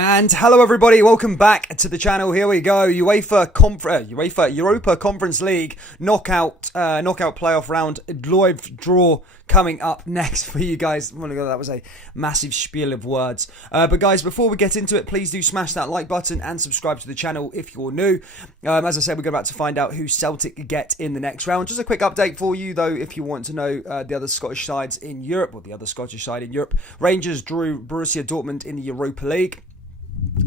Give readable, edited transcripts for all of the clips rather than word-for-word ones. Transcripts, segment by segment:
And hello everybody, welcome back to the channel. Here we go, UEFA Europa Conference League knockout playoff round live draw coming up next for you guys. Oh my God, that was a massive spiel of words. But guys, before we get into it, please do smash that like button and subscribe to the channel if you're new. As I said, we're about to find out who Celtic get in the next round. Just a quick update for you though, if you want to know the other Scottish sides in Europe, or the other Scottish side in Europe. Rangers drew Borussia Dortmund in the Europa League.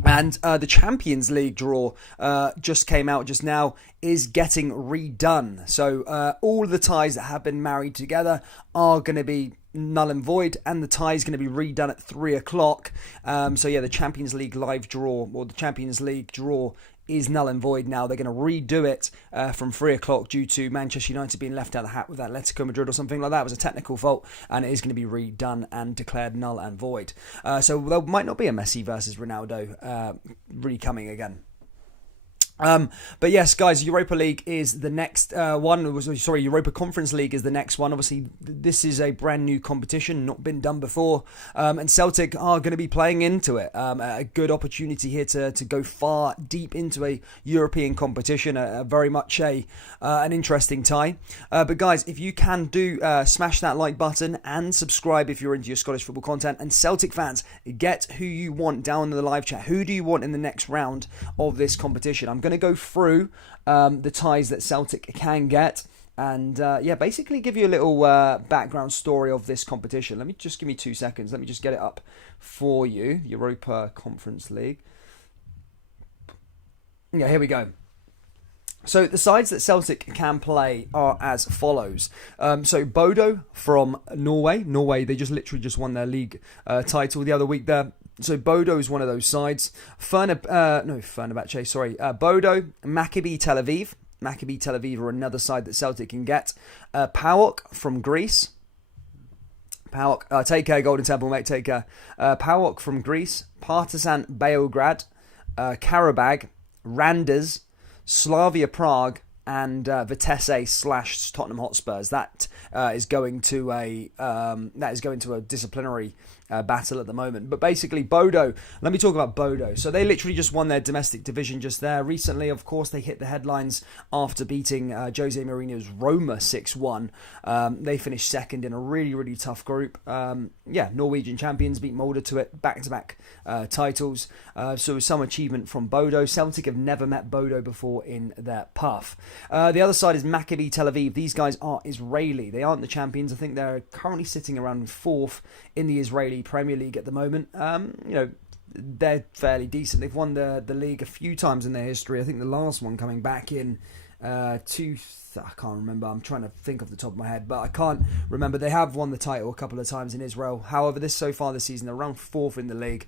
And the Champions League draw just came out just now, is getting redone. So all the ties that have been married together are going to be null and void, and the tie is going to be redone at 3 o'clock. So yeah, the Champions League live draw, or the Champions League draw, is null and void now. They're going to redo it from 3 o'clock due to Manchester United being left out of the hat with Atletico Madrid or something like that. It was a technical fault, and it is going to be redone and declared null and void. So there might not be a Messi versus Ronaldo really coming again. But yes, guys, Europa League is the next one. Europa Conference League is the next one. Obviously, this is a brand new competition, not been done before, and Celtic are going to be playing into it. A good opportunity here to go far deep into a European competition. Very much an interesting tie. But guys, if you can do smash that like button and subscribe if you're into your Scottish football content. And Celtic fans, get who you want down in the live chat. Who do you want in the next round of this competition? I'm going to go through the ties that Celtic can get, and basically give you a little background story of this competition. Give me 2 seconds. Let me just get it up for you. Europa Conference League. Yeah, here we go. So the sides that Celtic can play are as follows. So Bodo from Norway. They literally just won their league title the other week there. So Bodo is one of those sides. Bodo, Maccabi Tel Aviv. Maccabi Tel Aviv are another side that Celtic can get. PAOK from Greece. PAOK, take care, Golden Temple, mate, take care. PAOK from Greece. Partizan Beograd. Karabag. Randers. Slavia Prague, and Vitesse / Tottenham Hotspurs. That is going to a disciplinary battle at the moment. But basically, Bodo. Let me talk about Bodo. So they literally just won their domestic division just there recently. Of course, they hit the headlines after beating Jose Mourinho's Roma 6-1. They finished second in a really, really tough group. Norwegian champions beat Molde to it, back-to-back titles. So some achievement from Bodo. Celtic have never met Bodo before in their path. The other side is Maccabi Tel Aviv. These guys are Israeli. They aren't the champions. I think they're currently sitting around 4th in the Israeli Premier League at the moment. They're fairly decent. They've won the league a few times in their history. I think the last one coming back in I can't remember. I'm trying to think off the top of my head, but I can't remember. They have won the title a couple of times in Israel. However, so far this season, they're around 4th in the league.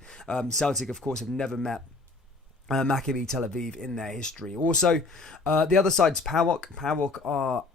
Celtic, of course, have never met Maccabi Tel Aviv in their history. Also, the other side's PAOK. PAOK are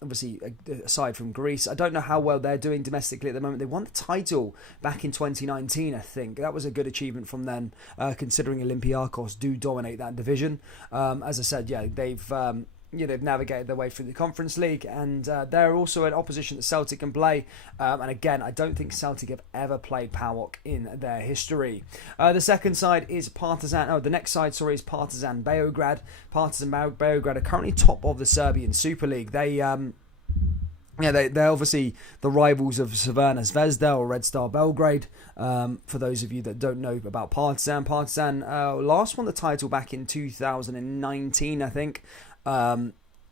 obviously aside from Greece. I don't know how well they're doing domestically at the moment. They won the title back in 2019, I think. That was a good achievement from them, considering Olympiacos do dominate that division. As I said, they've navigated their way through the Conference League, and they're also an opposition that Celtic can play. And again, I don't think Celtic have ever played PAOK in their history. The second side is the next side is Partizan Beograd. Partizan Beograd are currently top of the Serbian Super League. They're obviously the rivals of Crvena Zvezda or Red Star Belgrade. For those of you that don't know about Partizan, last won the title back in 2019, I think.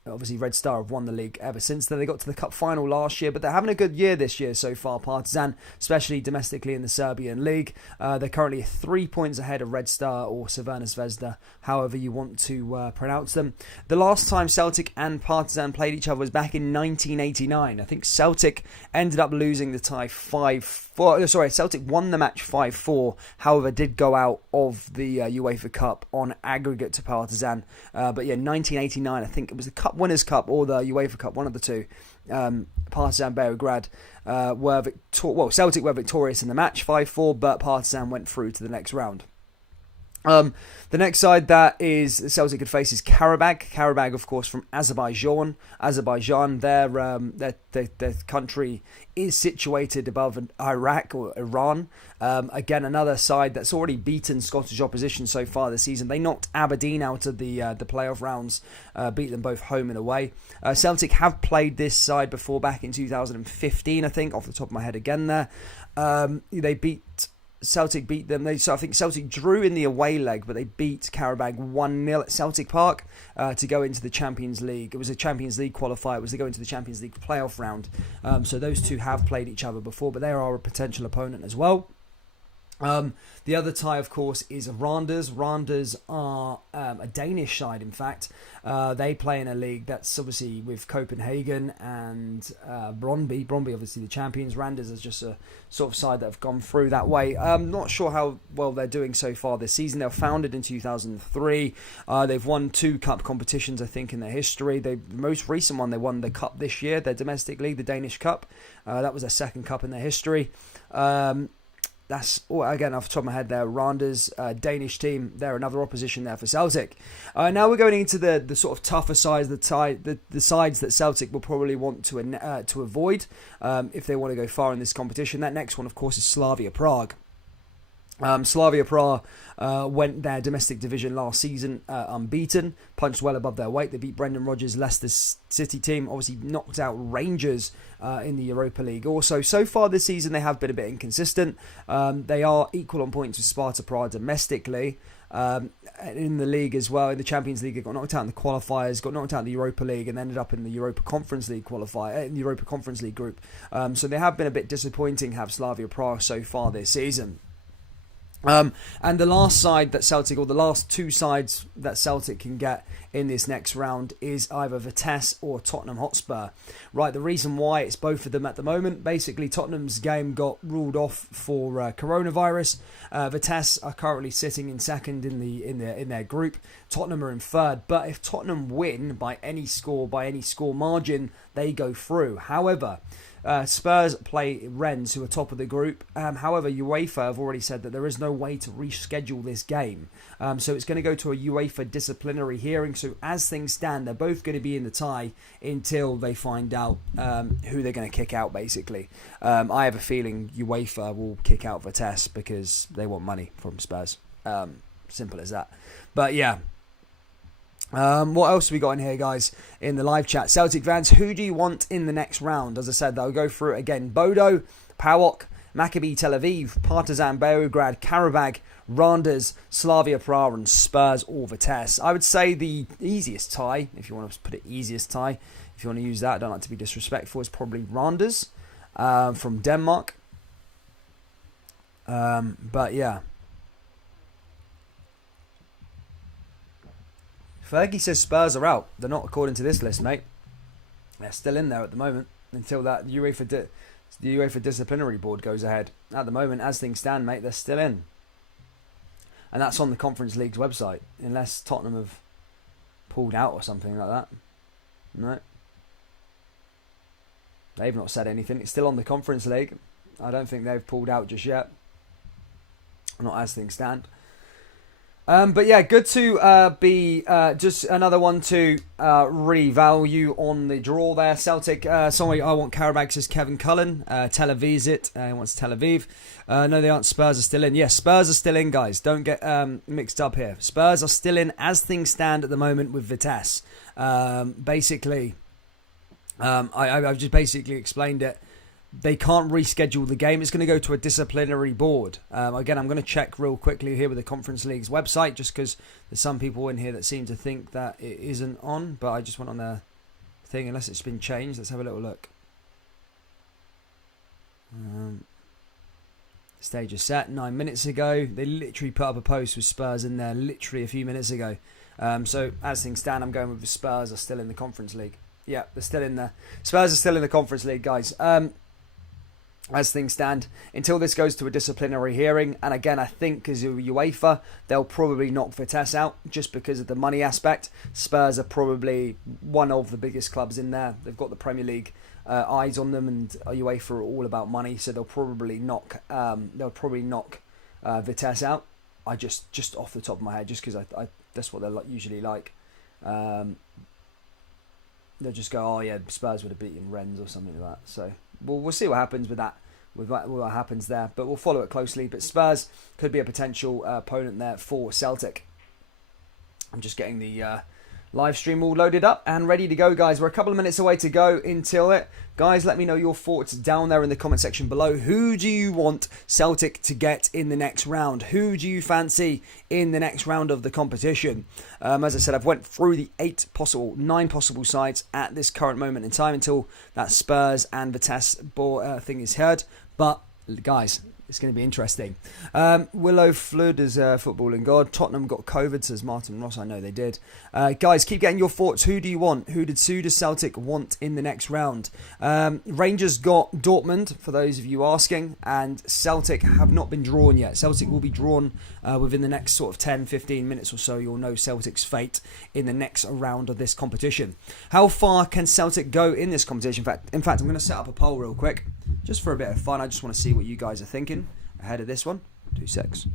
Obviously, Red Star have won the league ever since then. They got to the cup final last year, but they're having a good year this year so far, Partizan, especially domestically in the Serbian league. They're currently 3 points ahead of Red Star or Crvena Zvezda, however you want to pronounce them. The last time Celtic and Partizan played each other was back in 1989. I think Celtic ended up losing the tie 5-4. Celtic won the match 5-4, however did go out of the UEFA Cup on aggregate to Partizan. 1989, I think it was the Cup Winners' Cup or the UEFA Cup, one of the two. Partizan Beograd Celtic were victorious in the match 5-4, but Partizan went through to the next round. The next side that is Celtic could face is Karabakh. Karabakh, of course, from Azerbaijan. Their country is situated above Iraq or Iran. Again, another side that's already beaten Scottish opposition so far this season. They knocked Aberdeen out of the playoff rounds, beat them both home and away. Celtic have played this side before, back in 2015, I think, off the top of my head again there. Celtic beat them. So I think Celtic drew in the away leg, but they beat Karabakh 1-0 at Celtic Park to go into the Champions League. It was a Champions League qualifier. It was to go into the Champions League playoff round. So those two have played each other before, but they are a potential opponent as well. The other tie, of course, is Randers. Randers are a Danish side, in fact. They play in a league that's obviously with Copenhagen and Brøndby. Brøndby, obviously, the champions. Randers is just a sort of side that have gone through that way. I'm not sure how well they're doing so far this season. They were founded in 2003. They've won 2 cup competitions, I think, in their history. The most recent one, they won the cup this year, their domestic league, the Danish Cup. That was their second cup in their history. That's, again, off the top of my head there, Randers, Danish team. They're another opposition there for Celtic. Now we're going into the sort of tougher sides, the sides that Celtic will probably want to avoid if they want to go far in this competition. That next one, of course, is Slavia Prague. Slavia Prague went their domestic division last season unbeaten, punched well above their weight. They beat Brendan Rodgers' Leicester City team, obviously knocked out Rangers in the Europa League. Also, so far this season, they have been a bit inconsistent. They are equal on points with Sparta Prague domestically. In the league as well, in the Champions League, they got knocked out in the qualifiers, got knocked out in the Europa League, and ended up in the Europa Conference League in the Europa Conference League group. So they have been a bit disappointing, have Slavia Prague so far this season. And the last side that Celtic, or the last 2 sides that Celtic can get in this next round, is either Vitesse or Tottenham Hotspur. Right, the reason why it's both of them at the moment, basically Tottenham's game got ruled off for coronavirus. Vitesse are currently sitting in second in their group. Tottenham are in third, but if Tottenham win by any score margin, they go through. However, Spurs play Rennes, who are top of the group. However, UEFA have already said that there is no way to reschedule this game. So it's going to go to a UEFA disciplinary hearing. So as things stand, they're both going to be in the tie until they find out who they're going to kick out, basically. I have a feeling UEFA will kick out Vitesse because they want money from Spurs. Simple as that. But yeah. What else have we got in here, guys, in the live chat? Celtic fans, who do you want in the next round? As I said, I'll go through it again. Bodo, PAOK, Maccabi Tel Aviv, Partizan Beograd, Karabakh, Randers, Slavia Prague, and Spurs or Vitesse. I would say the easiest tie, if you want to put it easiest tie, if you want to use that, I don't like to be disrespectful, is probably Randers from Denmark. But yeah. Fergie says Spurs are out. They're not according to this list, mate. They're still in there at the moment until that the UEFA disciplinary board goes ahead. At the moment, as things stand, mate, they're still in. And that's on the Conference League's website, unless Tottenham have pulled out or something like that. No. They've not said anything. It's still on the Conference League. I don't think they've pulled out just yet. Not as things stand. But yeah, good to be just another one to revalue on the draw there. Celtic, sorry, I want Karabakh, says Kevin Cullen. Tel Aviv's it. He wants Tel Aviv. No, they aren't. Spurs are still in. Yes, Spurs are still in, guys. Don't get mixed up here. Spurs are still in as things stand at the moment with Vitesse. Basically, I've just basically explained it. They can't reschedule the game. It's going to go to a disciplinary board. Again, I'm going to check real quickly here with the Conference League's website, just because there's some people in here that seem to think that it isn't on, but I just went on their thing, unless it's been changed. Let's have a little look. Stage is set 9 minutes ago. They literally put up a post with Spurs in there literally a few minutes ago. So as things stand, I'm going with the Spurs are still in the Conference League. Yeah, they're still in there. Spurs are still in the Conference League, guys. As things stand, until this goes to a disciplinary hearing, and again, I think because of UEFA, they'll probably knock Vitesse out just because of the money aspect. Spurs are probably one of the biggest clubs in there. They've got the Premier League eyes on them, and UEFA are all about money, so they'll probably knock Vitesse out. I just off the top of my head, just because I that's what they're usually like. They'll just go, oh yeah, Spurs would have beaten Rennes or something like that. So we'll see what happens with that. With what happens there, but we'll follow it closely. But Spurs could be a potential opponent there for Celtic. I'm just getting the live stream all loaded up and ready to go, guys. We're a couple of minutes away to go until it. Guys, let me know your thoughts down there in the comment section below. Who do you want Celtic to get in the next round? Who do you fancy in the next round of the competition? As I said, I've went through the 9 possible sides at this current moment in time until that Spurs and Vitesse thing is heard. But, guys, it's going to be interesting. Willow Flood is footballing god. Tottenham got COVID, says Martin Ross. I know they did. Guys, keep getting your thoughts. Who do you want? Who does Celtic want in the next round? Rangers got Dortmund, for those of you asking. And Celtic have not been drawn yet. Celtic will be drawn within the next sort of 10, 15 minutes or so. You'll know Celtic's fate in the next round of this competition. How far can Celtic go in this competition? In fact, I'm going to set up a poll real quick. Just for a bit of fun, I just want to see what you guys are thinking ahead of this one. 2 seconds.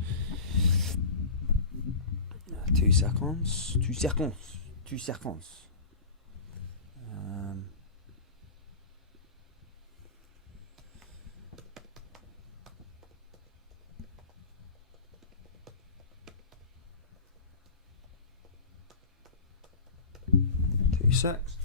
2 seconds. 2 seconds. 2 seconds. 2 seconds.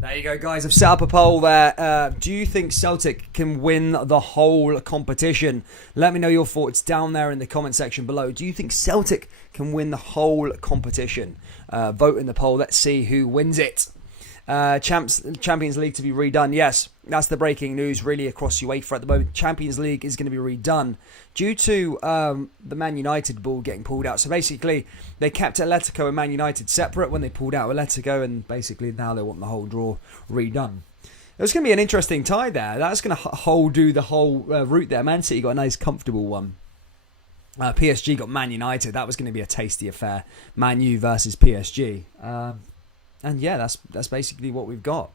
There you go, guys. I've set up a poll there. Do you think Celtic can win the whole competition? Let me know your thoughts down there in the comment section below. Do you think Celtic can win the whole competition? Vote in the poll. Let's see who wins it. Champions League to be redone. Yes, that's the breaking news really across UEFA at the moment. Champions League is going to be redone due to the Man United ball getting pulled out. So basically, they kept Atletico and Man United separate when they pulled out Atletico, and basically now they want the whole draw redone. It was going to be an interesting tie there. That's going to do the whole route there. Man City got a nice, comfortable one. PSG got Man United. That was going to be a tasty affair. Man U versus PSG. And yeah, that's basically what we've got.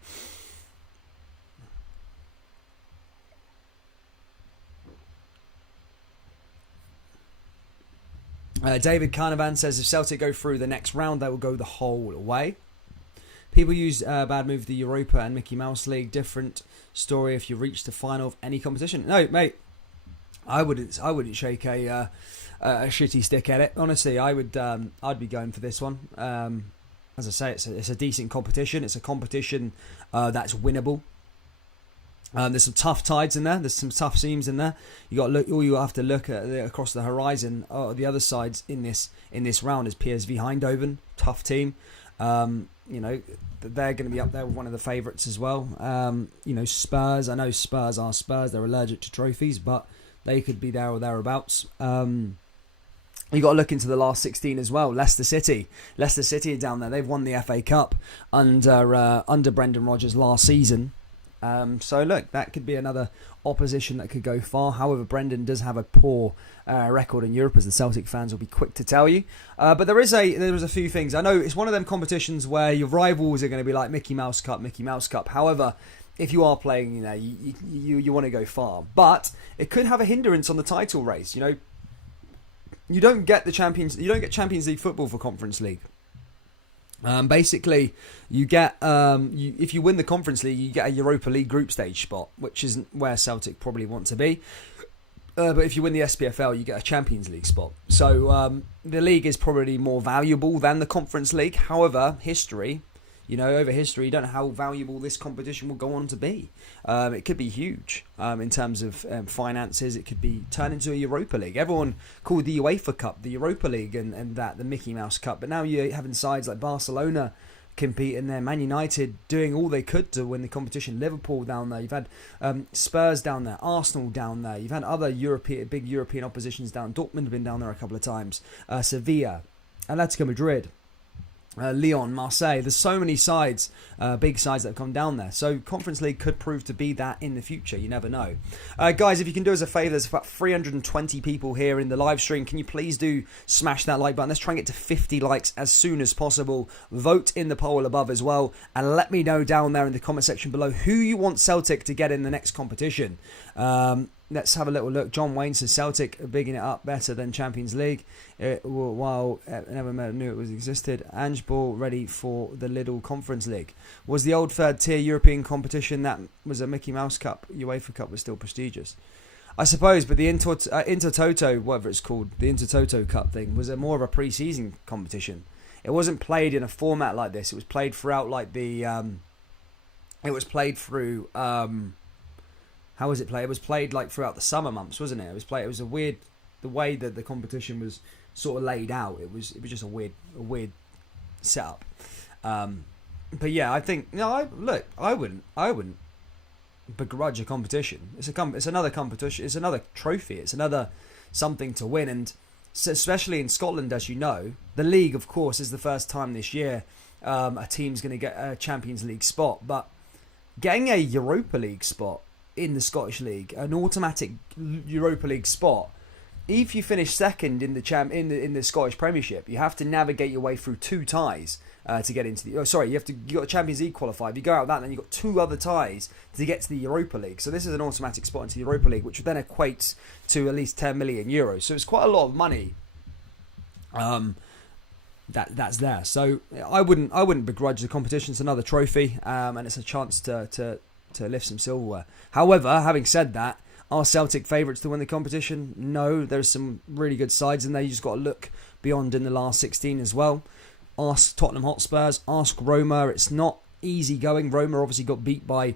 David Carnavan says if Celtic go through the next round, they will go the whole way. People use bad move the Europa and Mickey Mouse League. Different story if you reach the final of any competition. No, mate, I wouldn't shake a shitty stick at it. Honestly, I'd be going for this one. As I say, it's a decent competition. It's a competition that's winnable. There's some tough tides in there. There's some tough seams in there. All you have to look at across the horizon. The other sides in this round is PSV Eindhoven, tough team. They're going to be up there with one of the favourites as well. Spurs. I know Spurs are Spurs. They're allergic to trophies, but they could be there or thereabouts. You got to look into the last 16 as well. Leicester City are down there. They've won the FA Cup under Brendan Rodgers last season. So look, that could be another opposition that could go far. However, Brendan does have a poor record in Europe, as the Celtic fans will be quick to tell you. But there was a few things. I know it's one of them competitions where your rivals are going to be like Mickey Mouse Cup. However, if you are playing, you want to go far, but it could have a hindrance on the title race. You don't get Champions League football for Conference League. Basically, you get if you win the Conference League, you get a Europa League group stage spot, which isn't where Celtic probably want to be. But if you win the SPFL, you get a Champions League spot. So the league is probably more valuable than the Conference League. However, over history, you don't know how valuable this competition will go on to be. It could be huge in terms of finances. It could be turned into a Europa League. Everyone called the UEFA Cup the Europa League and that the Mickey Mouse Cup. But now you're having sides like Barcelona competing there, Man United doing all they could to win the competition, Liverpool down there. You've had Spurs down there, Arsenal down there. You've had other big European oppositions down. Dortmund have been down there a couple of times. Sevilla, Atletico Madrid. Lyon, Marseille. There's so many sides, big sides that have come down there. So Conference League could prove to be that in the future. You never know. Guys, if you can do us a favour, there's about 320 people here in the live stream. Can you please do smash that like button? Let's try and get to 50 likes as soon as possible. Vote in the poll above as well. And let me know down there in the comment section below who you want Celtic to get in the next competition. Let's have a little look. John Wayne says Celtic are bigging it up better than Champions League. While never knew it was existed. Ange Ball ready for the Lidl Conference League. Was the old third tier European competition that was a Mickey Mouse Cup, UEFA Cup, was still prestigious? I suppose, but the Intertoto, whatever it's called, the Intertoto Cup thing, was more of a pre-season competition. It wasn't played in a format like this. It was played throughout like the... it was played through... how was it played? It was played like throughout the summer months, wasn't it? It was a weird... The way that the competition was sort of laid out, it was just a weird setup. But yeah, I think I wouldn't begrudge a competition. It's another competition. It's another trophy. It's another something to win, and especially in Scotland, as you know, the league, of course, is the first time this year a team's going to get a Champions League spot, but getting a Europa League spot in the Scottish League, an automatic Europa League spot. If you finish second in the Scottish Premiership, you have to navigate your way through two ties to get into the. You got the Champions League qualified. If you go out that, then you've got two other ties to get to the Europa League. So this is an automatic spot into the Europa League, which then equates to at least 10 million euros. So it's quite a lot of money. That's there. So I wouldn't begrudge the competition. It's another trophy, and it's a chance to lift some silverware. However, having said that, are Celtic favourites to win the competition? No, there's some really good sides in there. You just got to look beyond in the last 16 as well. Ask Tottenham Hotspurs, ask Roma. It's not easy going. Roma obviously got beat by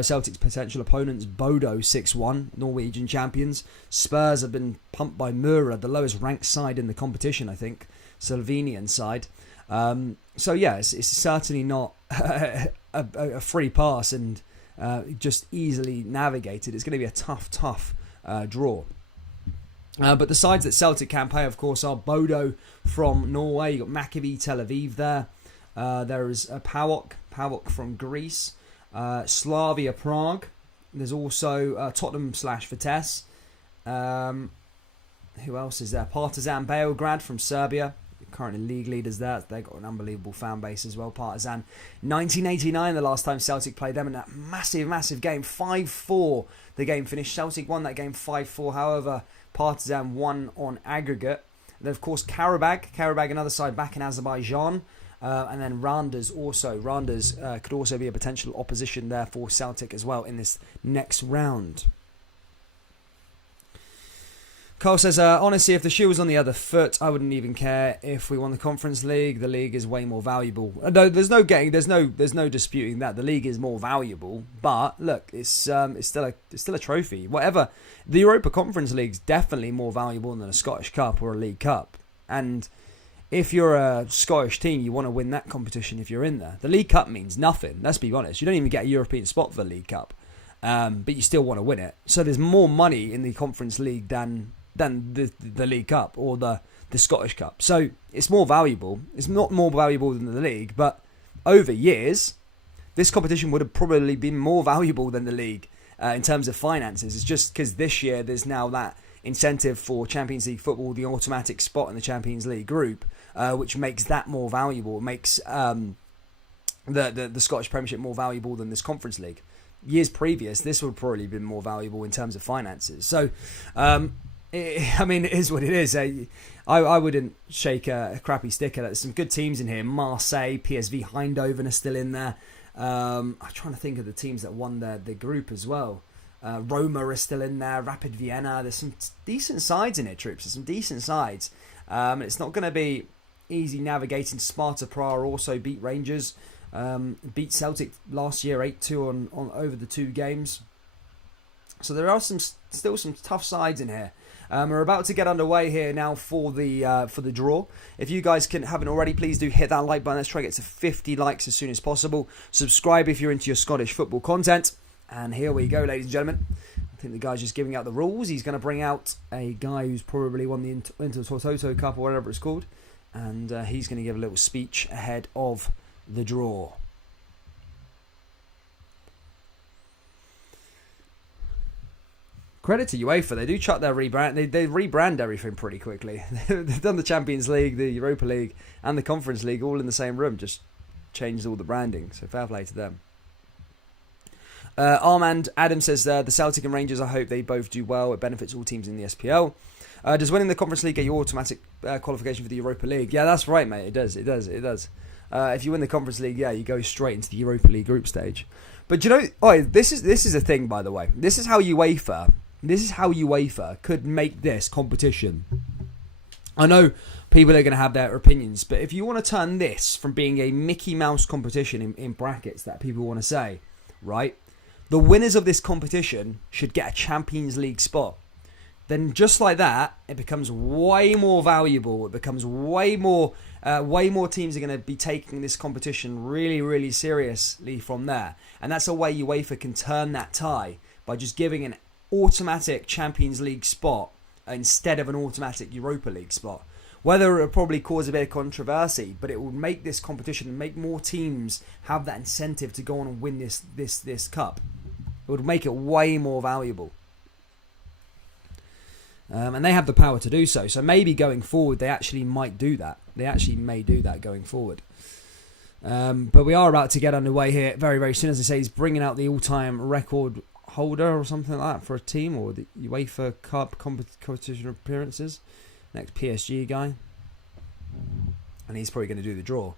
Celtic's potential opponents, Bodo 6-1, Norwegian champions. Spurs have been pumped by Mura, the lowest ranked side in the competition, I think, Slovenian side. So yeah, it's certainly not a free pass and just easily navigated. It's going to be a tough draw. But the sides that Celtic can play, of course, are Bodo from Norway. You've got Maccabi Tel Aviv there. There is PAOK from Greece. Slavia Prague. There's also Tottenham/Vitesse. Who else is there? Partizan Beograd from Serbia. Currently league leaders there. They've got an unbelievable fan base as well. Partizan. 1989, the last time Celtic played them in that massive game. 5-4 the game finished. Celtic won that game 5-4. However, Partizan won on aggregate. Then, of course, Karabag, another side back in Azerbaijan. And then Randers also. Randers could also be a potential opposition there for Celtic as well in this next round. Cole says, honestly, if the shoe was on the other foot, I wouldn't even care if we won the Conference League. The league is way more valuable. No, there's no disputing that. The league is more valuable, but look, it's still a trophy. Whatever, the Europa Conference League is definitely more valuable than a Scottish Cup or a League Cup. And if you're a Scottish team, you want to win that competition if you're in there. The League Cup means nothing. Let's be honest. You don't even get a European spot for the League Cup, but you still want to win it. So there's more money in the Conference League than the League Cup or the Scottish Cup. So it's more valuable. It's not more valuable than the league, but over years, this competition would have probably been more valuable than the league in terms of finances. It's just because this year there's now that incentive for Champions League football, the automatic spot in the Champions League group, which makes that more valuable. It makes the Scottish Premiership more valuable than this Conference League. Years previous, this would probably have been more valuable in terms of finances. So, it is what it is. I wouldn't shake a crappy stick at it. There's some good teams in here. Marseille, PSV Eindhoven are still in there. I'm trying to think of the teams that won the group as well. Roma is still in there. Rapid Vienna. There's some decent sides in here, troops. There's some decent sides. It's not going to be easy navigating. Sparta Prague also beat Rangers. Beat Celtic last year 8-2 on over the two games. So there are still some tough sides in here. We're about to get underway here now for the draw. If you guys haven't already, please do hit that like button. Let's try to get to 50 likes as soon as possible. Subscribe if you're into your Scottish football content. And here we go, ladies and gentlemen. I think the guy's just giving out the rules. He's going to bring out a guy who's probably won the Intertoto Cup or whatever it's called. and he's going to give a little speech ahead of the draw. Credit to UEFA, they do chuck their rebrand. They rebrand everything pretty quickly. They've done the Champions League, the Europa League, and the Conference League all in the same room. Just changed all the branding. So fair play to them. Armand Adam says the Celtic and Rangers, I hope they both do well. It benefits all teams in the SPL. Does winning the Conference League get you automatic qualification for the Europa League? Yeah, that's right, mate. It does. If you win the Conference League, yeah, you go straight into the Europa League group stage. But you know, this is a thing, by the way. This is how UEFA could make this competition. I know people are going to have their opinions, but if you want to turn this from being a Mickey Mouse competition in brackets that people want to say, right? The winners of this competition should get a Champions League spot. Then just like that, it becomes way more valuable. It becomes way more teams are going to be taking this competition really, really seriously from there. And that's a way UEFA can turn that tie by just giving an automatic Champions League spot instead of an automatic Europa League spot. Whether it will probably cause a bit of controversy, but it will make this competition and make more teams have that incentive to go on and win this cup. It would make it way more valuable. And they have the power to do so. So maybe going forward, they actually might do that. They actually may do that going forward. But we are about to get underway here very, very soon. As I say, he's bringing out the all-time record holder or something like that for a team, or the UEFA Cup competition appearances. Next PSG guy. And he's probably going to do the draw.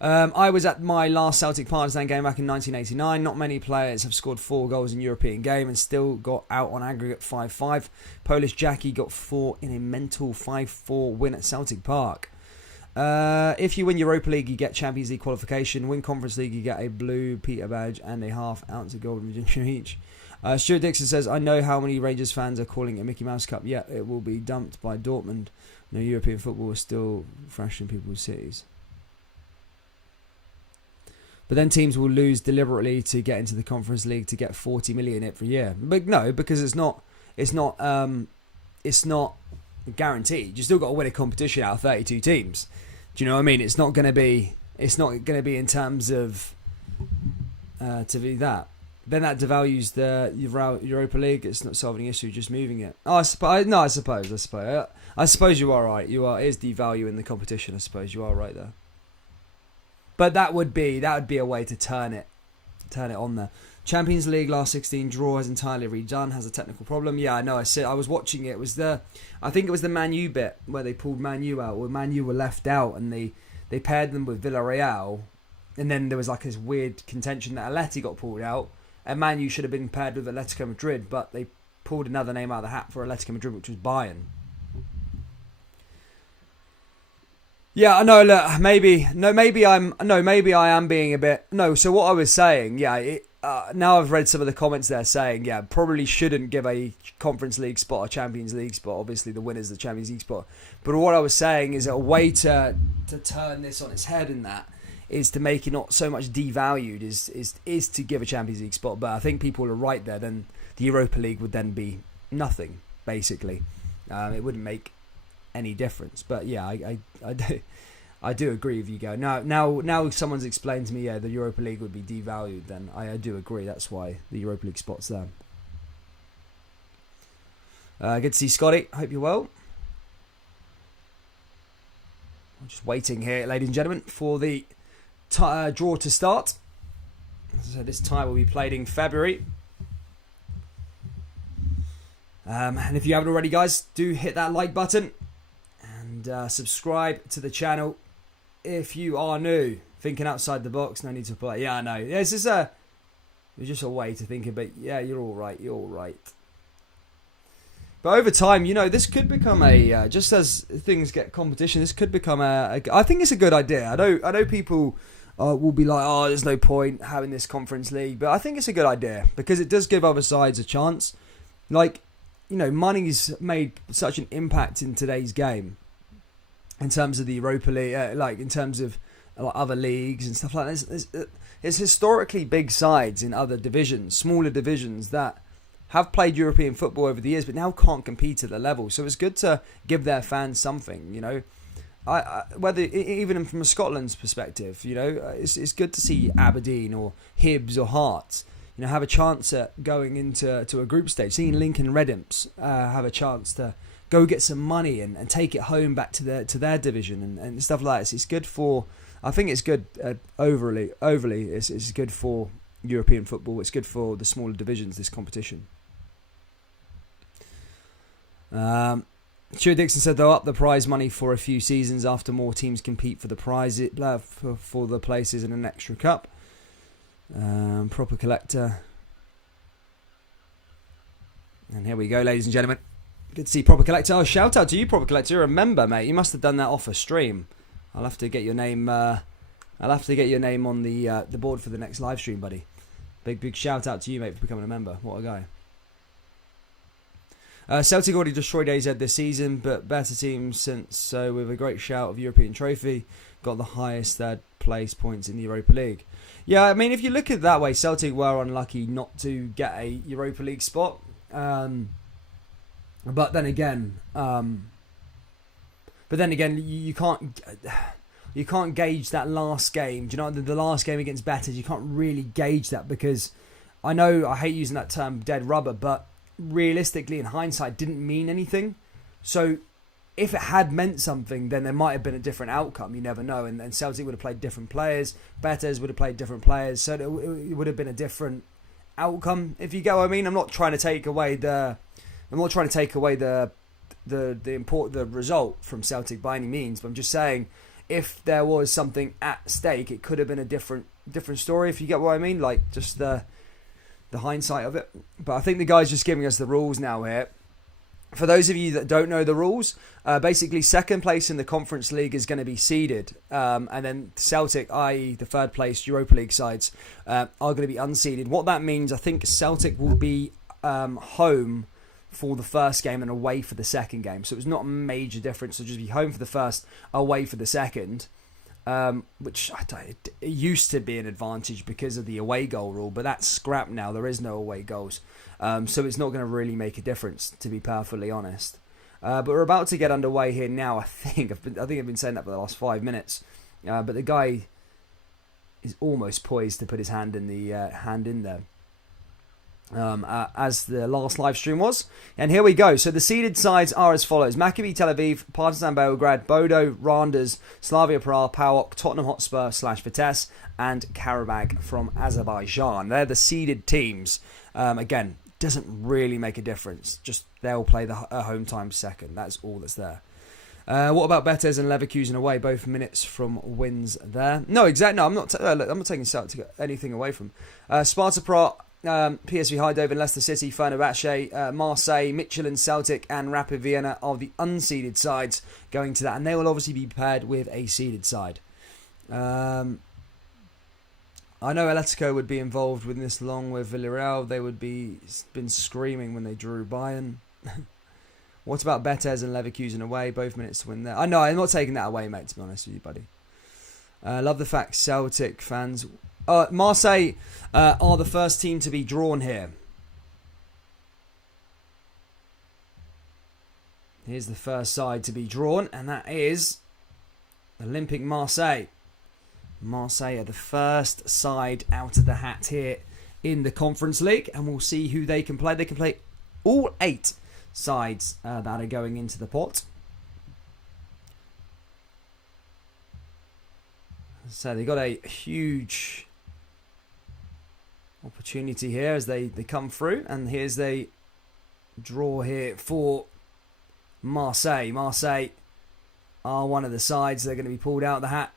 I was at my last Celtic Partizan game back in 1989. Not many players have scored 4 goals in a European game and still got out on aggregate 5-5. Polish Jackie got 4 in a mental 5-4 win at Celtic Park. If you win Europa League, you get Champions League qualification. Win Conference League, you get a blue Peter badge and a ½ ounce of gold Virginia each. Stuart Dixon says, I know how many Rangers fans are calling it a Mickey Mouse Cup. Yeah, it will be dumped by Dortmund. No, European football is still fresh in people's cities. But then teams will lose deliberately to get into the Conference League to get 40 million every year. But no, because it's not guaranteed. You still got to win a competition out of 32 teams. Do you know what I mean? It's not going to be in terms of to be that. Then that devalues the Europa League. It's not solving the issue, just moving it. I suppose you are right. It is devaluing the competition. I suppose you are right there. But that would be a way to turn it on there. Champions League last 16 draw is entirely redone. Has a technical problem. Yeah, I know. I was watching it. I think it was the Man U bit where they pulled Man U out, where Man U were left out, and they paired them with Villarreal, and then there was like this weird contention that Atleti got pulled out, and Man U should have been paired with Atletico Madrid, but they pulled another name out of the hat for Atletico Madrid, which was Bayern. Yeah, I know. Look, maybe I am being a bit. No, so what I was saying, yeah. Now I've read some of the comments there saying, yeah, probably shouldn't give a Conference League spot, a Champions League spot. Obviously, the winner's the Champions League spot. But what I was saying is a way to turn this on its head, and that is to make it not so much devalued. Is to give a Champions League spot. But I think people are right there. Then the Europa League would then be nothing, basically. It wouldn't make any difference. But yeah, I do agree with you, Go. Now someone's explained to me, yeah, the Europa League would be devalued, then I do agree. That's why the Europa League spot's there. Good to see Scotty. Hope you're well. I'm just waiting here, ladies and gentlemen, for the draw to start. So this tie will be played in February. And if you haven't already, guys, do hit that like button. And subscribe to the channel if you are new. Thinking outside the box, no need to play. Yeah, I know. Yeah, it's just a way to think about. Yeah, you're all right. But over time, this could become a just as things get competition. This could become I think it's a good idea. I know people will be like, oh, there's no point having this Conference League, but I think it's a good idea because it does give other sides a chance. Like, money's made such an impact in today's game. In terms of the Europa League, in terms of other leagues and stuff like this, it's historically big sides in other divisions, smaller divisions that have played European football over the years, but now can't compete at the level. So it's good to give their fans something. whether even from a Scotland's perspective, it's good to see Aberdeen or Hibs or Hearts, have a chance at going into a group stage. Seeing Lincoln Red Imps have a chance to go get some money and take it home back to their division and stuff like this. It's good for. I think it's good overly. It's good for European football. It's good for the smaller divisions. This competition. Stuart Dixon said they'll up the prize money for a few seasons after more teams compete for the prize for the places in an extra cup. Proper collector. And here we go, ladies and gentlemen. Good to see Proper Collector. Oh, shout out to you, Proper Collector. You're a member, mate. You must have done that off a stream. I'll have to get your name. I'll have to get your name on the board for the next live stream, buddy. Big shout out to you, mate, for becoming a member. What a guy. Celtic already destroyed AZ this season, but better teams since. So with a great shout of European trophy, got the highest third place points in the Europa League. Yeah, I mean, if you look at it that way, Celtic were unlucky not to get a Europa League spot. But then again, you can't gauge that last game. Do you know the last game against Betters? You can't really gauge that because I know I hate using that term, dead rubber, but realistically, in hindsight, didn't mean anything. So if it had meant something, then there might have been a different outcome. You never know. And Celtic would have played different players. Betters would have played different players. So it would have been a different outcome. If you get what I mean, I'm not trying to take away the result from Celtic by any means. But I'm just saying, if there was something at stake, it could have been a different story. If you get what I mean, like just the hindsight of it. But I think the guy's just giving us the rules now here. For those of you that don't know the rules, basically second place in the Conference League is going to be seeded. And then Celtic, i.e. the third place Europa League sides, are going to be unseeded. What that means, I think Celtic will be home for the first game and away for the second game. So it's not a major difference. It'll just be home for the first, away for the second. Which it used to be an advantage because of the away goal rule, but that's scrapped now. There is no away goals, so it's not going to really make a difference, to be perfectly honest. But we're about to get underway here now. I think I've been saying that for the last 5 minutes, but the guy is almost poised to put his hand in there. As the last live stream was. And here we go. So the seeded sides are as follows: Maccabi Tel Aviv, Partizan Belgrade, Bodo, Randers, Slavia Prague, PAOK, Tottenham Hotspur / Vitesse, and Karabakh from Azerbaijan. They're the seeded teams. Again, doesn't really make a difference. Just they'll play the home time second. That's all that's there. What about Betis and Leverkusen away? Both minutes from wins there. No, exactly. No, I'm not taking Celtic anything away from Sparta Prague, PSV Eindhoven, Leicester City, Fenerbahce, Marseille, Michelin, Celtic and Rapid Vienna are the unseeded sides going to that, and they will obviously be paired with a seeded side. I know Atletico would be involved with this along with Villarreal. They would been screaming when they drew Bayern. What about Betis and Leverkusen away? Both minutes to win there. I know, I'm not taking that away, mate, to be honest with you, buddy. Love the fact Celtic fans... Marseille are the first team to be drawn here. Here's the first side to be drawn, and that is Olympique Marseille. Marseille are the first side out of the hat here in the Conference League, and we'll see who they can play. They can play all 8 sides that are going into the pot. So they got a huge opportunity here as they come through, and here's the draw here for Marseille. Marseille are one of the sides they're going to be pulled out of the hat.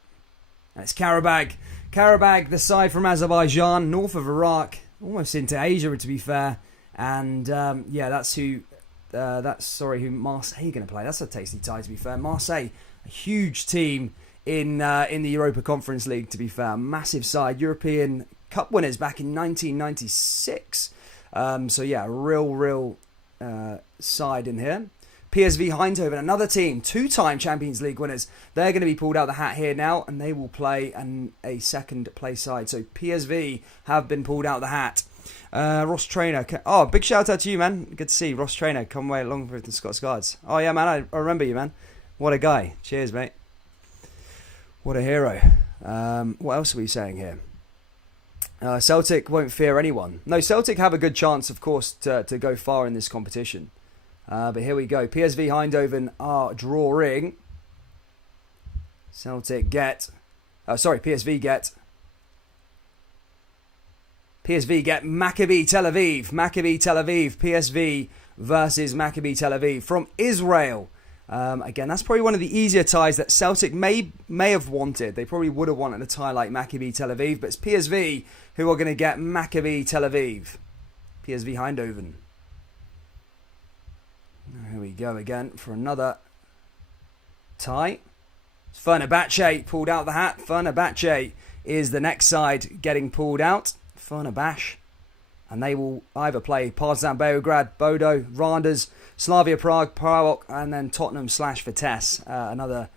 And it's Karabakh. Karabakh, the side from Azerbaijan, north of Iraq, almost into Asia to be fair. And that's who Marseille are going to play. That's a tasty tie to be fair. Marseille, a huge team in the Europa Conference League to be fair. Massive side, European Cup winners back in 1996. Real side in here. PSV Eindhoven, another team, 2-time Champions League winners. They're going to be pulled out of the hat here now, and they will play a second place side. So PSV have been pulled out of the hat. Ross Trainer. Big shout out to you, man. Good to see Ross Trainer come way along with the Scots Guards. Oh yeah, man, I remember you, man. What a guy. Cheers, mate. What a hero. What else are we saying here? Celtic won't fear anyone. No, Celtic have a good chance, of course, to go far in this competition. But here we go. PSV Eindhoven are drawing. PSV get Maccabi Tel Aviv. Maccabi Tel Aviv. PSV versus Maccabi Tel Aviv from Israel. Again, that's probably one of the easier ties that Celtic may have wanted. They probably would have wanted a tie like Maccabi Tel Aviv, but it's PSV who are going to get Maccabi Tel Aviv. PSV Eindhoven. Here we go again for another tie. Fenerbahce pulled out the hat. Fenerbahce is the next side getting pulled out. Fenerbahce. And they will either play Partizan Beograd, Bodo, Randers, Slavia Prague, PAOK, and then Tottenham / Vitesse. Another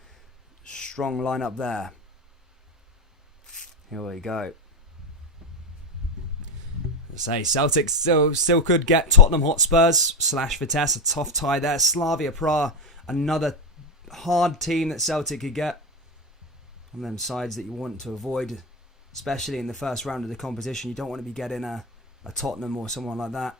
strong lineup there. Here we go. Say Celtic still could get Tottenham Hotspurs / Vitesse, a tough tie there. Slavia Prague, another hard team that Celtic could get. One of them sides that you want to avoid, especially in the first round of the competition. You don't want to be getting a Tottenham or someone like that.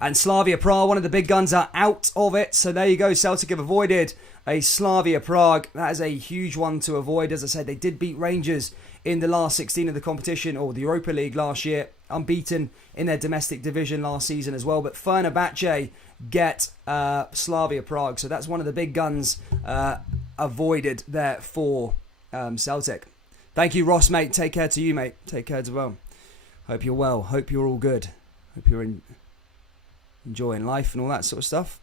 And Slavia Prague, one of the big guns, are out of it. So there you go. Celtic have avoided a Slavia Prague. That is a huge one to avoid. As I said, they did beat Rangers in the last 16 of the competition, or the Europa League last year. Unbeaten in their domestic division last season as well. But Fenerbahce get Slavia Prague. So that's one of the big guns avoided there for Celtic. Thank you, Ross, mate. Take care to you, mate. Take care as well. Hope you're well. Hope you're all good. Hope you're enjoying life and all that sort of stuff.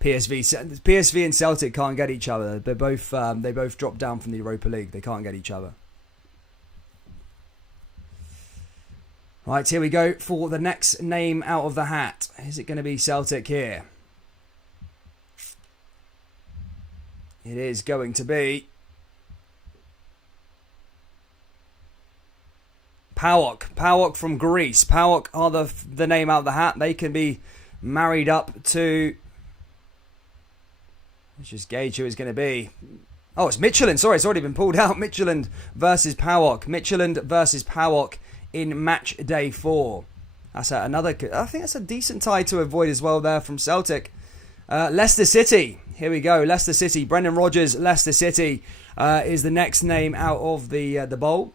PSV and Celtic can't get each other. They both dropped down from the Europa League. They can't get each other. Right, here we go for the next name out of the hat. Is it going to be Celtic here? It is going to be PAOK. PAOK from Greece. PAOK are the name out of the hat. They can be married up to... Let's just gauge who it's going to be. Oh, it's Midtjylland. Sorry, it's already been pulled out. Midtjylland versus PAOK. Midtjylland versus PAOK in match day 4. That's another... I think that's a decent tie to avoid as well there from Celtic. Leicester City. Here we go. Leicester City. Brendan Rodgers, Leicester City is the next name out of the bowl.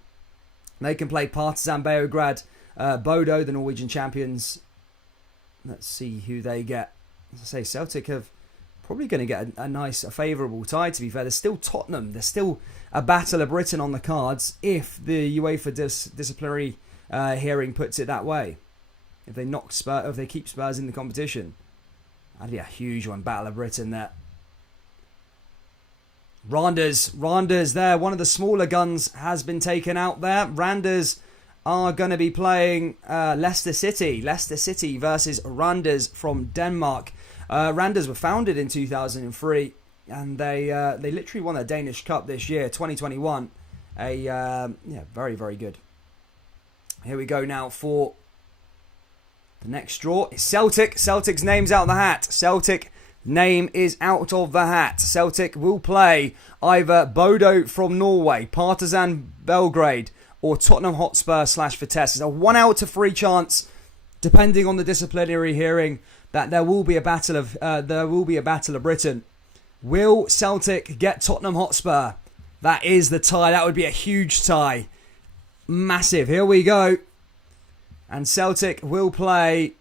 They can play Partizan Beograd, Bodo, the Norwegian champions. Let's see who they get. As I say, Celtic have probably going to get a favourable tie, to be fair. There's still Tottenham. There's still a Battle of Britain on the cards if the UEFA disciplinary hearing puts it that way. If they keep Spurs in the competition. That'd be a huge one. Battle of Britain there. Randers there. One of the smaller guns has been taken out there. Randers are going to be playing Leicester City. Leicester City versus Randers from Denmark. Randers were founded in 2003 and they literally won the Danish Cup this year, 2021. Very, very good. Here we go now for the next draw. It's Celtic. Celtic's name's out of the hat. Celtic name is out of the hat. Celtic will play either Bodo from Norway, Partizan Belgrade, or Tottenham Hotspur / Vitesse. It's a 1 out of 3 chance, depending on the disciplinary hearing, that there will be a battle of Britain. Will Celtic get Tottenham Hotspur? That is the tie. That would be a huge tie. Massive. Here we go. And Celtic will play...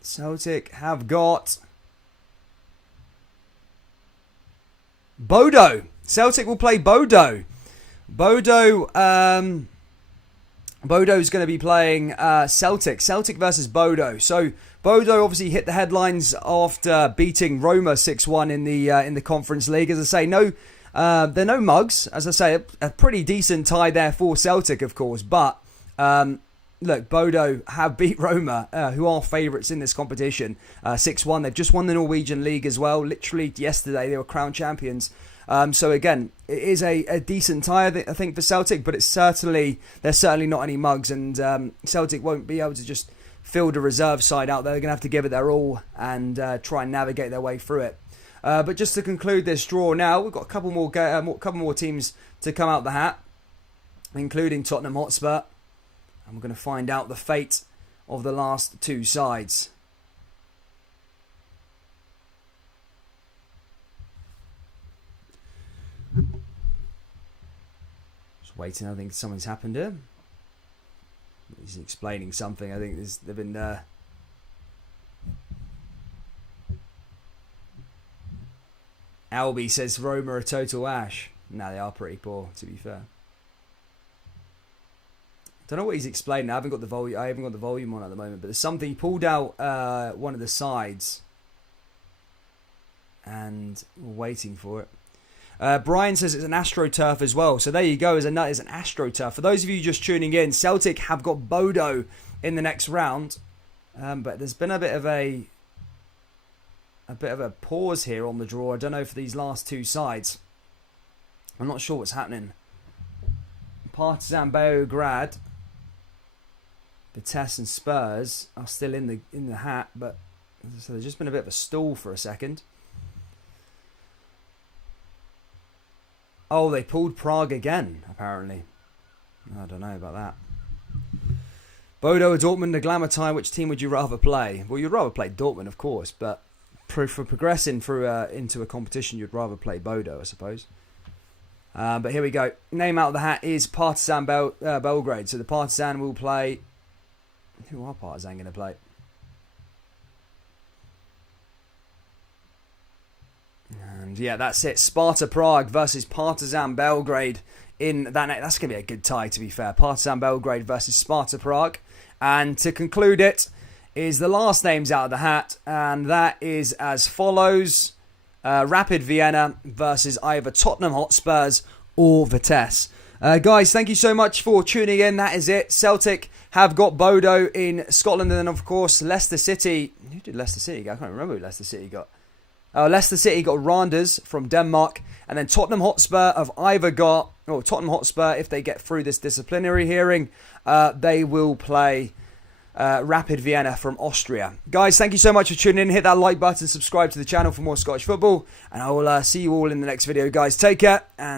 Celtic have got... Bodo. Celtic will play Bodo. Bodo's going to be playing Celtic. Celtic versus Bodo. So Bodo obviously hit the headlines after beating Roma 6-1 in the Conference League. As I say, they're no mugs. As I say, a pretty decent tie there for Celtic, of course. But look, Bodo have beat Roma, who are favourites in this competition, 6-1. They've just won the Norwegian League as well. Literally yesterday, they were crowned champions. So again, it is a decent tie, I think, for Celtic, but they're certainly not any mugs, and Celtic won't be able to just field a reserve side out there. They're going to have to give it their all and try and navigate their way through it. But just to conclude this draw now, we've got a couple more teams to come out the hat, including Tottenham Hotspur. And we're going to find out the fate of the last two sides. Just waiting, I think something's happened here. He's explaining something. I think they've been... Albie says Roma are total ash. No, they are pretty poor, to be fair. Don't know what he's explaining. I haven't got the volume on at the moment, but there's something. He pulled out one of the sides, and we're waiting for it. Brian says it's an AstroTurf as well. So there you go. It's an AstroTurf. For those of you just tuning in, Celtic have got Bodo in the next round, but there's been a bit of a pause here on the draw. I don't know for these last two sides. I'm not sure what's happening. Partizan Beograd, Vitesse and Spurs are still in the hat, but so there's just been a bit of a stall for a second. Oh, they pulled Prague again, apparently. I don't know about that. Bodo or Dortmund, the glamour tie. Which team would you rather play? Well, you'd rather play Dortmund, of course, but for progressing through into a competition, you'd rather play Bodo, I suppose. But here we go. Name out of the hat is Partizan Belgrade. So the Partizan will play... Who are Partizan going to play? And yeah, that's it. Sparta Prague versus Partizan Belgrade in that. That's going to be a good tie, to be fair. Partizan Belgrade versus Sparta Prague. And to conclude it is the last names out of the hat. And that is as follows. Rapid Vienna versus either Tottenham Hotspurs or Vitesse. Guys, thank you so much for tuning in. That is it. Celtic have got Bodo in Scotland. And then, of course, Leicester City. Who did Leicester City get? I can't remember who Leicester City got. Leicester City got Randers from Denmark. And then Tottenham Hotspur have either got... Well, Tottenham Hotspur, if they get through this disciplinary hearing, they will play... Rapid Vienna from Austria. Guys, thank you so much for tuning in. Hit that like button, subscribe to the channel for more Scottish football, and I will see you all in the next video. Guys, take care. And